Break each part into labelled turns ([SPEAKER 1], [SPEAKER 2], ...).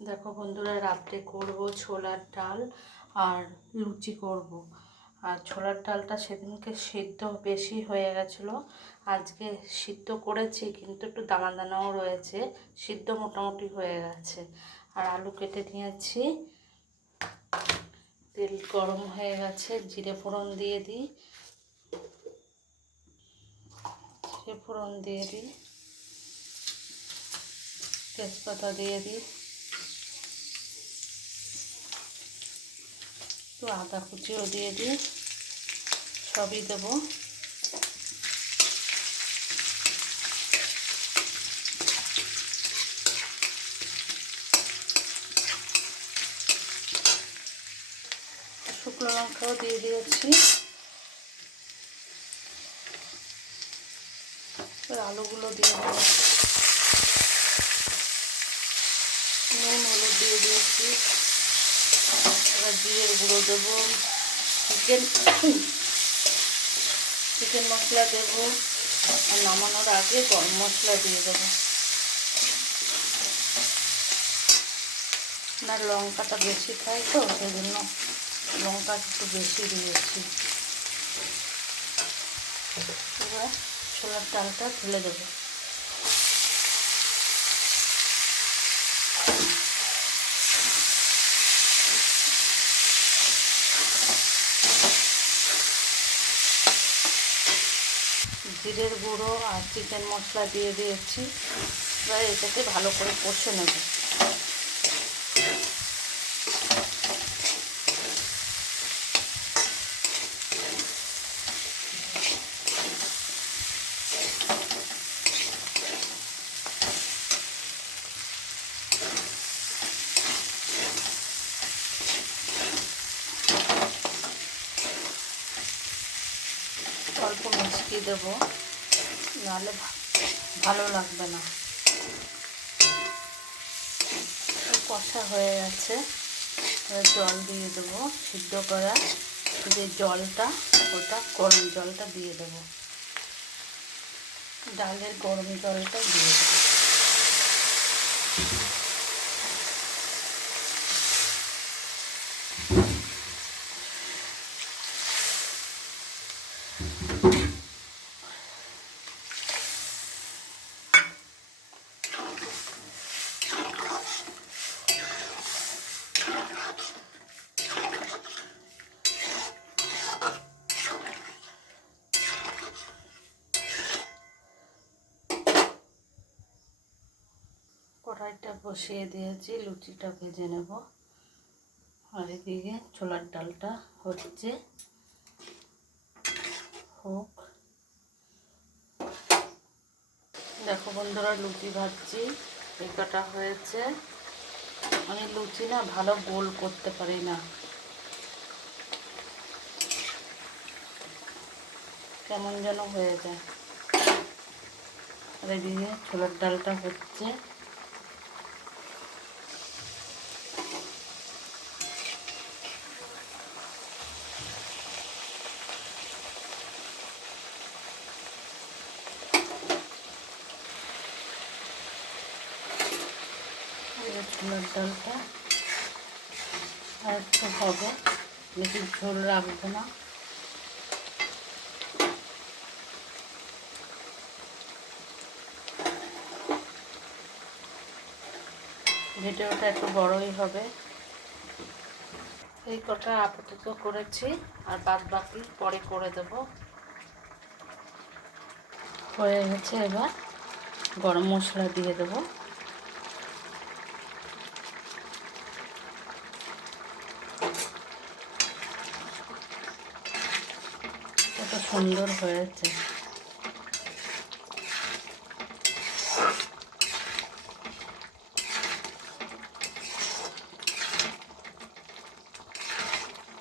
[SPEAKER 1] দেখো বন্ধুরা, রাত্রে করব ছোলার ডাল আর লুচি করব। আর ছোলার ডালটা সেদিনকে সিদ্ধ বেশি হয়ে গেছিল। আজকে সিদ্ধ করেছি, কিন্তু একটু দানা দানাও রয়েছে, সিদ্ধ মোটামুটি হয়ে গেছে। আর আলু কেটে নিয়েছি। তেল গরম হয়ে গেছে, জিরে ফোড়ন দিয়ে দিই। জিরে ফোড়ন দিয়ে দিই। তেজপাতা দিয়ে দিই। একটু আদা কুচিও দিয়ে দিই সবই দেবো। শুকনো লঙ্কাও দিয়ে দিয়েছি। আলুগুলো দিয়ে দেবো। নুন, হলুদ দিয়ে দিয়েছি। এবার জিরের গুঁড়ো দেবো, চিকেন চিকেন মশলা দেবো, আর নামানোর আগে গরম মশলা দিয়ে দেবো। না লঙ্কাটা বেশি খাই তো, সেই জন্য লঙ্কা একটু বেশি দিয়েছি। এবার ছোলার ডালটা ঢেলে দেবো। জিরের গুঁড়ো আর চিকেন মশলা দিয়ে দিয়েছি। এবার এটাকে ভালো করে কষে নেব। মিষ্টি দেবো। নাহলে ভালো লাগবে না। কষা হয়ে গেছে। জল দিয়ে দেবো, সিদ্ধ করা। যে জলটা, ওটা গরম জলটা দিয়ে দেবো। ডালের গরম জলটা দিয়ে দেবো। কড়াইটা বসিয়ে দিয়েছি, লুচিটা ভেজে নেব। আর এদিকে ছোলার ডালটা হচ্ছে হোক। দেখো বন্ধুরা, লুচি ভাজছি, এই হয়েছে। আমি লুচি না ভালো গোল করতে পারি না। কেমন যেন হয়ে যায়। আর এদিকে ছোলার ডালটা হচ্ছে ছোলার ডালটা। আর একটু হবে, বেশি ঝোল রাখব না। ভিডিওটা একটু বড়ই হবে। এই কটা আপাতত করেছি, আর বাদ বাকি পরে করে দেব। হয়ে গেছে এবার গরম মশলা দিয়ে দেবো। কত সুন্দর হয়েছে।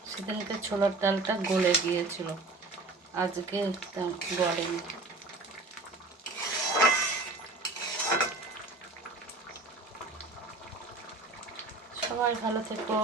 [SPEAKER 1] সেদিনকে ছোলার ডালটা গলে গিয়েছিল। আজকে গলেনি। সবাই ভালো থেকো।